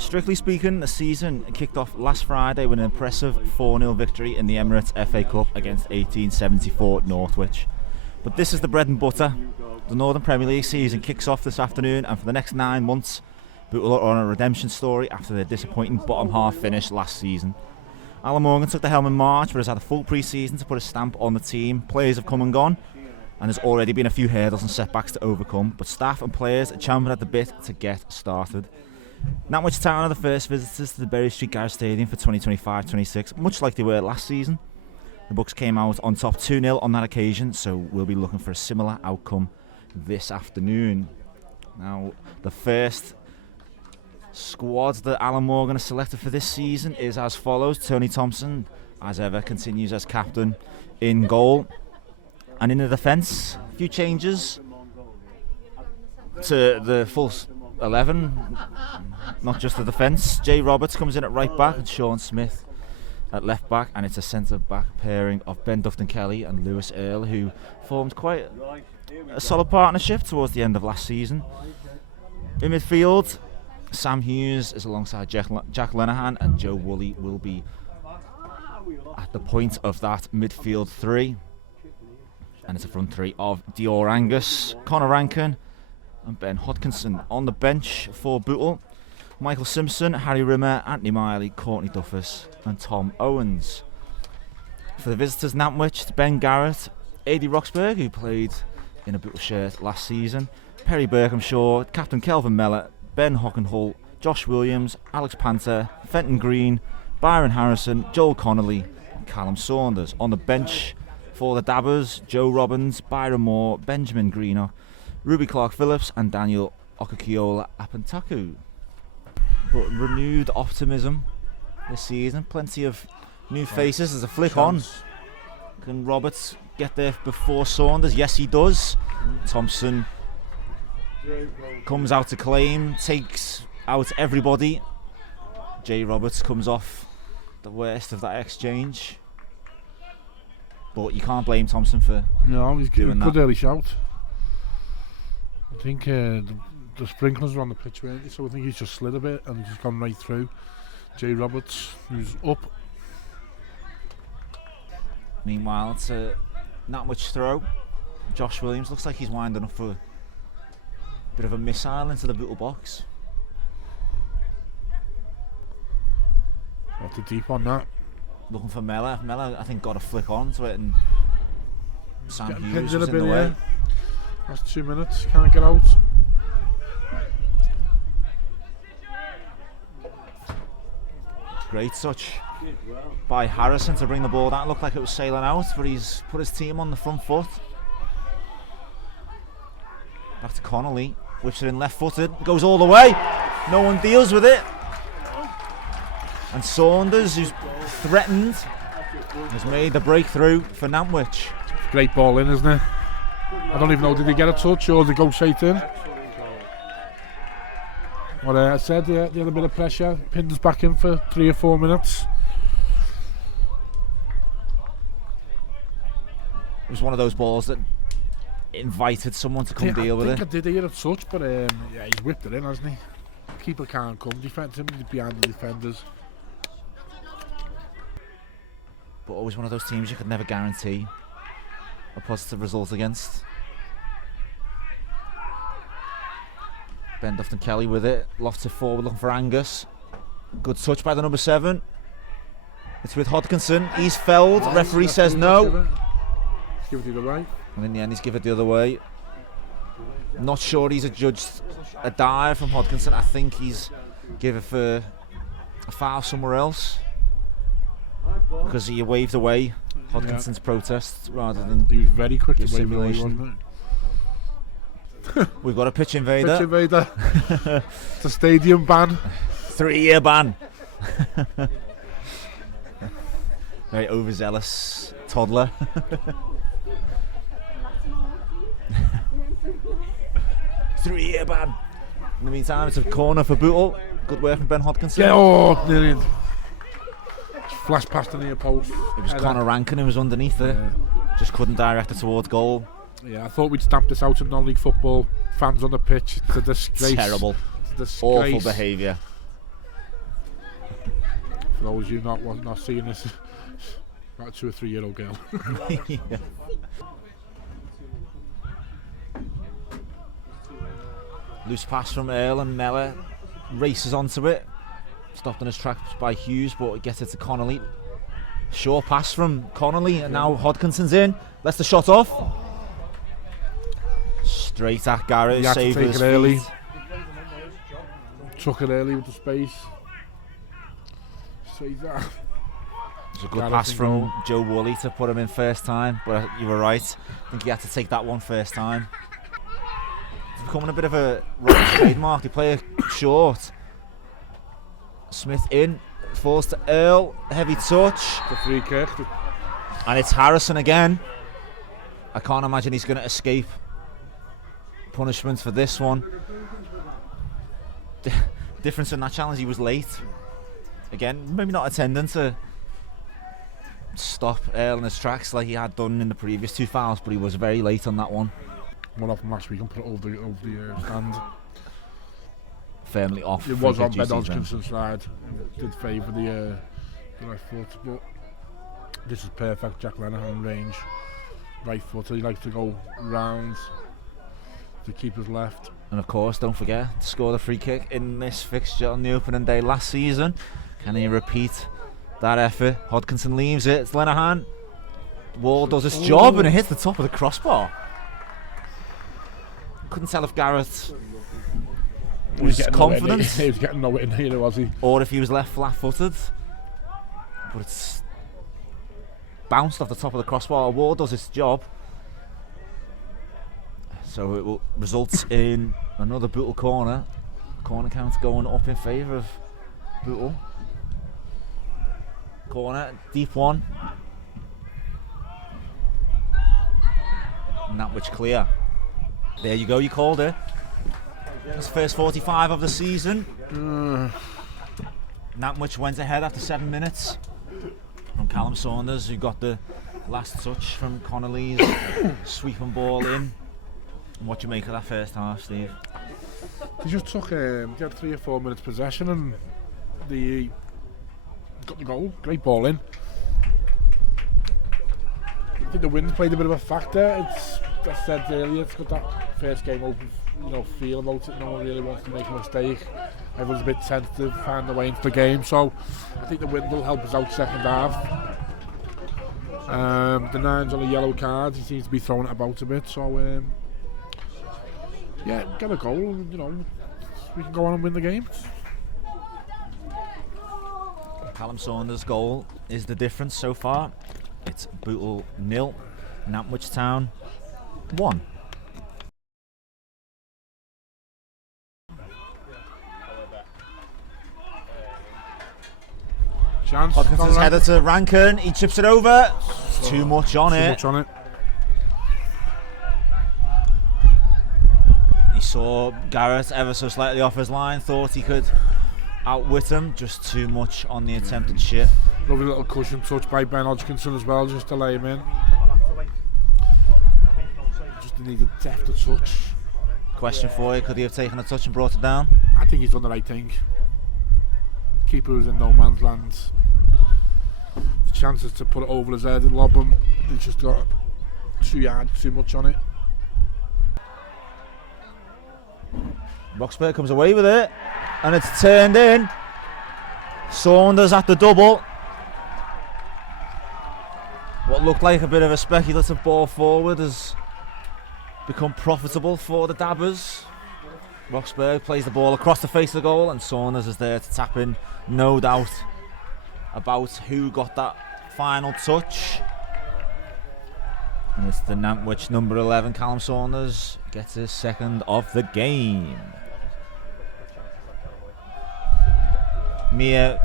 Strictly speaking, the season kicked off last Friday with an impressive 4-0 victory in the Emirates FA Cup against 1874 Nantwich. But this is the bread and butter. The Northern Premier League season kicks off this afternoon, and for the next 9 months, Bootle are on a redemption story after their disappointing bottom half finish last season. Alan Morgan took the helm in March, but has had a full pre-season to put a stamp on the team. Players have come and gone, and there's already been a few hurdles and setbacks to overcome, but staff and players are champing at the bit to get started. Nantwich Town are the first visitors to the Berry Street Garage Stadium for 2025-26, much like they were last season. The Bucks came out on top 2-0 on that occasion, so we'll be looking for a similar outcome this afternoon. Now, the first squad that Alan Morgan has selected for this season is as follows. Tony Thompson, as ever, continues as captain in goal. And in the defence, a few changes to the full 11, not just the defence. Jay Roberts comes in at right back and Sean Smith at left back, and it's a centre back pairing of Ben Dufton-Kelly and Lewis Earle, who formed quite a solid partnership towards the end of last season. In midfield, Sam Hughes is alongside Jack Lenahan, and Joe Woolley will be at the point of that midfield three. And it's a front three of Dior Angus, Conor Rankin and Ben Hodkinson. On the bench for Bootle, Michael Simpson, Harry Rimmer, Anthony Miley, Courtney Duffus and Tom Owens. For the visitors, Nantwich, Ben Garrett, Adi Roxburgh, who played in a Bootle shirt last season, Perry Berkhamshaw, Captain Kelvin Mellor, Ben Hockenhull, Josh Williams, Alex Panther, Fenton Green, Byron Harrison, Joel Connolly and Callum Saunders. On the bench for the Dabbers, Joe Robbins, Byron Moore, Benjamin Greenock, Ruby Clark-Phillips and Daniel Okakiola Apentaku. But renewed optimism this season, plenty of new faces. There's a flick on. Can Roberts get there before Saunders? Yes, he does. Thompson comes out to claim, takes out everybody. Jay Roberts comes off the worst of that exchange, but you can't blame Thompson for he's doing that. Good early shout. I think the sprinklers are on the pitch, weren't they? So I think he's just slid a bit and he's gone right through. Jay Roberts, who's up. Meanwhile, it's not much throw. Josh Williams looks like he's winding up for a bit of a missile into the Bootle box. Got the deep on that. Looking for Mellor. Mellor, I think, got a flick on to it, and Sam Hughes was in the way. Yeah. Last 2 minutes, can't get out. Great touch by Harrison to bring the ball down. Looked like it was sailing out, but he's put his team on the front foot. Back to Connolly, whips it in left-footed, goes all the way. No one deals with it. And Saunders, who's threatened, has made the breakthrough for Nantwich. Great ball in, isn't it? I don't even know, did he get a touch or did he go straight in? What I said, they had a bit of pressure, pinned us back in for 3 or 4 minutes. It was one of those balls that invited someone to come deal with it. I think I did hear a touch, but he's whipped it in, hasn't he? Keeper can't come defend him, he's behind the defenders. But always one of those teams you could never guarantee a positive result against. Ben Dufton-Kelly with it, lofts it forward looking for Angus. Good touch by the number 7. It's with Hodkinson, he's felled, referee says no. Give it the other way. And in the end he's given it the other way. Not sure he's adjudged a dive from Hodkinson. I think he's given for a foul somewhere else, because he waved away Hodkinson's protest rather than. He was very quick to wave away, wasn't it? We've got a pitch invader. Pitch invader. It's a stadium ban. 3-year ban. Very overzealous toddler. Three-year ban. In the meantime, it's a corner for Bootle. Good work from Ben Hodkinson. Yeah, nearly. Flash past the near post. It was Conor Rankin who was underneath it. Just couldn't direct it towards goal. Yeah, I thought we'd stamp this out in non-league football. Fans on the pitch, it's a disgrace. Terrible. It's a disgrace. Awful behaviour. For those of you not seeing this, about a 2 or 3 year old girl. Yeah. Loose pass from Earl, and Mellor races onto it. Stopped in his tracks by Hughes, but it gets it to Connolly. Short pass from Connolly, and now Hodkinson's in. Lets the shot off. Straight at Garrett. Saved Saved his it early. feet. Took it early with the space. Save that. It's a good pass from Joe Woolley to put him in first time, but you were right. I think he had to take that one first time. It's becoming a bit of a trademark. They play it short. Smith in, falls to Earl, heavy touch. The free kick. And it's Harrison again. I can't imagine he's going to escape punishment for this one. Difference in that challenge, he was late. Again, maybe not attending to stop Earl in his tracks like he had done in the previous 2 fouls, but he was very late on that one. One off from last week and put it over the stand. Firmly off. It was on Ben Hodgkinson's side. It did favour the right foot, but this is perfect. Jack Lenihan range. Right foot, he likes to go round the keeper's left. And of course, don't forget to score the free kick in this fixture on the opening day last season. Can he repeat that effort? Hodkinson leaves it. It's Lenihan. Wall does its job and it hits the top of the crossbar. Couldn't tell if Garrett was confident. He was getting nowhere in here, was he? Or if he was left flat-footed. But it's bounced off the top of the crossbar. Wall does its job. So it will result in another Bootle corner. Corner count going up in favour of Bootle. Corner, deep one. Nantwich clear. There you go, you called it. It's first 45 of the season. Nantwich went ahead after 7 minutes from Callum Saunders, who got the last touch from Connolly's sweeping ball in. And what do you make of that first half, Steve? They just took, they had 3 or 4 minutes possession and they got the goal. Great ball in. I think the wind played a bit of a factor. It's, as I said earlier, it's got that first game open, feel about it. No one really wants to make a mistake. Everyone's a bit tentative, find their way into the game. So I think the wind will help us out second half. The Nine's on a yellow card. He seems to be throwing it about a bit. So yeah, get a goal. We can go on and win the game. Callum Saunders' goal is the difference so far. It's Bootle 0, Nantwich Town 1. Chance. Hodkinson's header to Rankin. He chips it over. Too much on it. Too much on it. He saw Garrett ever so slightly off his line. Thought he could outwit him. Just too much on the attempted chip. Lovely little cushion touch by Ben Hodgkinson as well, just to lay him in. Just needed depth of touch. Question for you: could he have taken a touch and brought it down? I think he's done the right thing. Keeper was in no man's land. The chances to put it over his head and lob him, he's just got 2 yards too much on it. Roxburgh comes away with it, and it's turned in. Saunders at the double. What looked like a bit of a speculative ball forward has become profitable for the Dabbers. Roxburgh plays the ball across the face of the goal, and Saunders is there to tap in. No doubt about who got that final touch. And it's the Nantwich number 11, Callum Saunders, gets his second of the game. Mere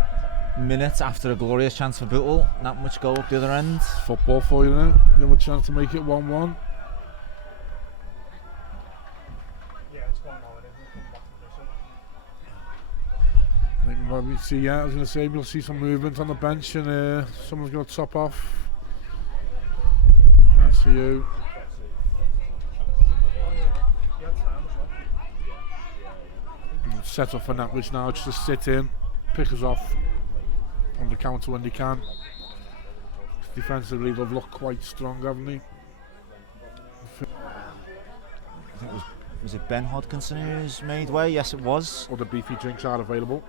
minutes after a glorious chance for Bootle, Nantwich go up the other end. Football for you now. You have a chance to make it 1-1. I was going to say we'll see some movement on the bench, and someone's going to top off. I see you. Set up for Nantwich now, just to sit in, pick us off. on the counter when they can. Defensively, they've looked quite strong, haven't they? I think was it Ben Hodkinson who's made way? Yes, it was. Other beefy drinks are available.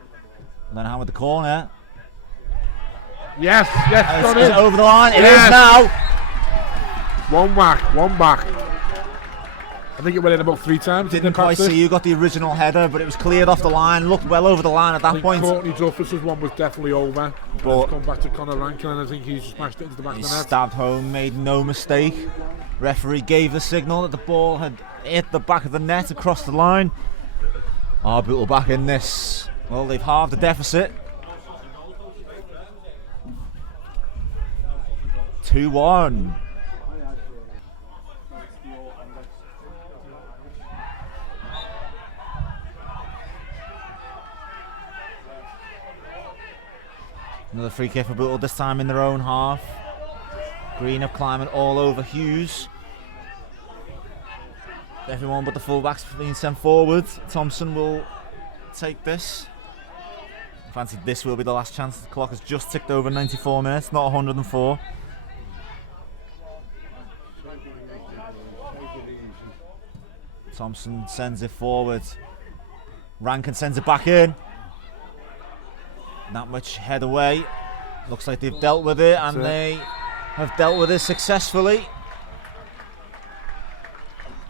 And then Howard the corner. Yes, got It's it. over the line. It Yes. is now. One back. I think it went in about 3 times. Didn't quite see you got the original header, but it was cleared off the line. Looked well over the line at that point. Courtney Duffus' one was definitely over. But Come back to Conor Rankin, and I think he's smashed it into the back he of the net. stabbed home, made no mistake. Referee gave the signal that the ball had hit the back of the net across the line. Bootle back in this. Well, they've halved the deficit. 2-1. Another free kick for Bootle, this time in their own half. Green up climbing all over Hughes. Everyone but the fullbacks being sent forward. Thompson will take this. I fancy this will be the last chance. The clock has just ticked over 94 minutes, not 104. Thompson sends it forward. Rankin sends it back in. Nantwich head away. Looks like they've dealt with it, and they have dealt with it successfully.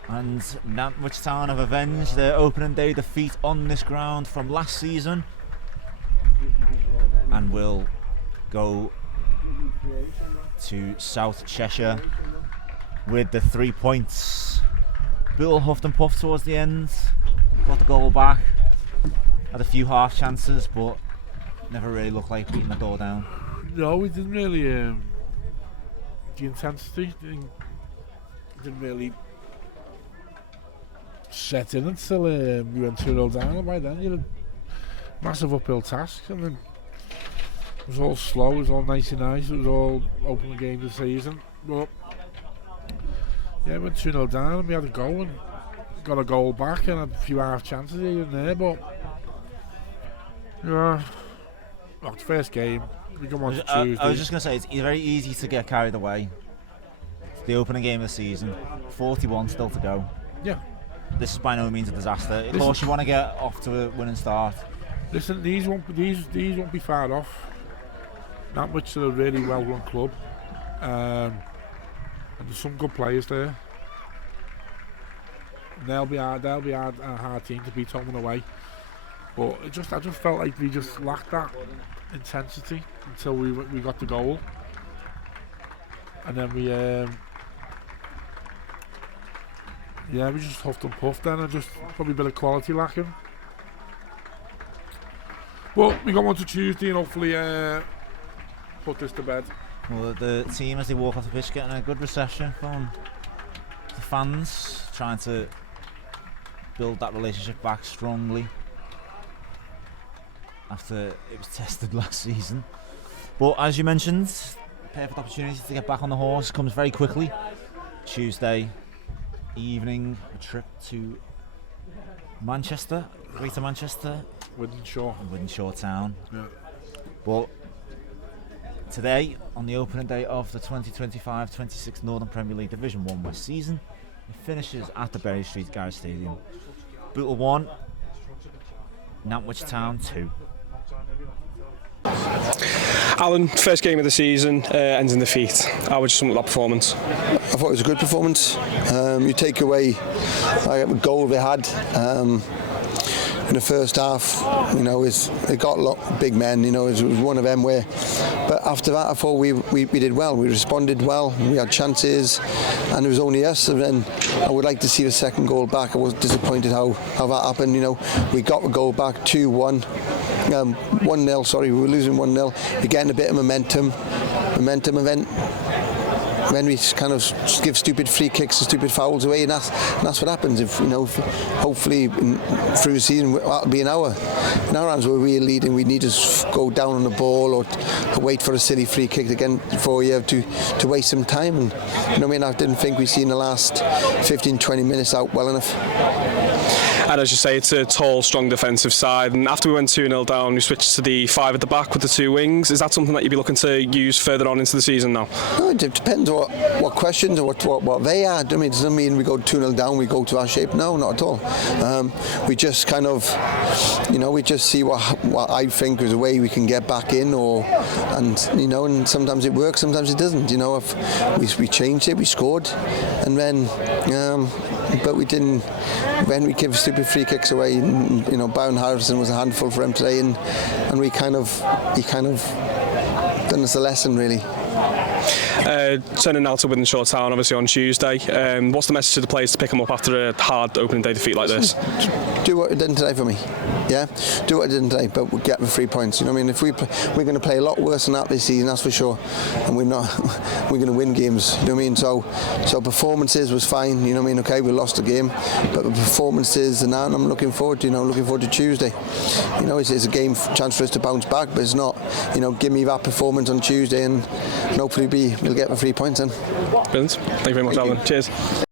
And Nantwich Town have avenged their opening day defeat on this ground from last season, and will go to South Cheshire with the 3 points. Bootle huffed and puffed towards the end, got the goal back, had a few half chances, but never really looked like beating the door down. No, we didn't really. The intensity didn't really set in until we went 2-0 down. And by then, you had a massive uphill task, and then it was all slow, it was all nice. It was all open game of the season. But yeah, we went 2-0 down, and we had a goal and got a goal back, and had a few half chances here and there. But yeah, well, it's first game. We come on to Tuesday. I was just going to say, it's very easy to get carried away. It's the opening game of the season, 41 still to go. Yeah. This is by no means a disaster. Of course, you want to get off to a winning start. Listen, these won't be far off. Nantwich are a really well-run club, and there's some good players there. And they'll be a hard team to beat home and away. But I just felt like we just lacked that intensity until we got the goal, and then we just huffed and puffed then, and just probably a bit of quality lacking. But we go on to Tuesday and hopefully put this to bed. Well, the team, as they walk off the pitch, getting a good reception from the fans, trying to build that relationship back strongly after it was tested last season. But as you mentioned, perfect opportunity to get back on the horse comes very quickly. Tuesday evening, a trip to Manchester, Greater Manchester, Wythenshawe Town. Yeah. But today, on the opening day of the 2025-26 Northern Premier League Division 1 West season, it finishes at the Berry Street Garage Stadium. Bootle 1, Nantwich Town 2. Alan, first game of the season, ends in defeat. How would you sum up that performance? I thought it was a good performance. You take away the goal they had in the first half. You know, it got a lot big men. You know, it was one of them where. But after that, I thought we did well. We responded well. We had chances, and it was only us. And then I would like to see the second goal back. I was disappointed how that happened. You know, we got the goal back 2-1. 1-0, sorry, we were losing 1-0. We're getting a bit of momentum, and then when we kind of give stupid free kicks and stupid fouls away, and that's what happens. If you know, hopefully through the season that'll be in our hands where we're leading. We need to go down on the ball or wait for a silly free kick again before you have to waste some time. And you know, I didn't think we seen the last 15-20 minutes out well enough. And as you say, it's a tall, strong defensive side. And after we went 2-0 down, we switched to the 5 at the back with the 2 wings. Is that something that you'd be looking to use further on into the season now? No, it depends what questions or what they are. I mean, it doesn't mean we go 2-0 down, we go to our shape. No, not at all. We just kind of, we just see what I think is a way we can get back in, and sometimes it works, sometimes it doesn't. If we changed it, we scored, and then, but we didn't. When we give stupid free kicks away, Byron Harrison was a handful for him today, and he kind of done us a lesson really. Turning now to Wythenshawe Town, obviously on Tuesday. What's the message to the players to pick them up after a hard opening day defeat like this? Do what you did today for me. Yeah, do what I did today, but we'll get the 3 points. If we're going to play a lot worse than that this season, that's for sure. And we're going to win games. So performances was fine. Okay, we lost the game, but the performances and that, and I'm looking forward to Tuesday. It's a game chance for us to bounce back, but it's not. Give me that performance on Tuesday, and hopefully we'll get the 3 points in. Brilliant. Thank you very much, Alan. Cheers.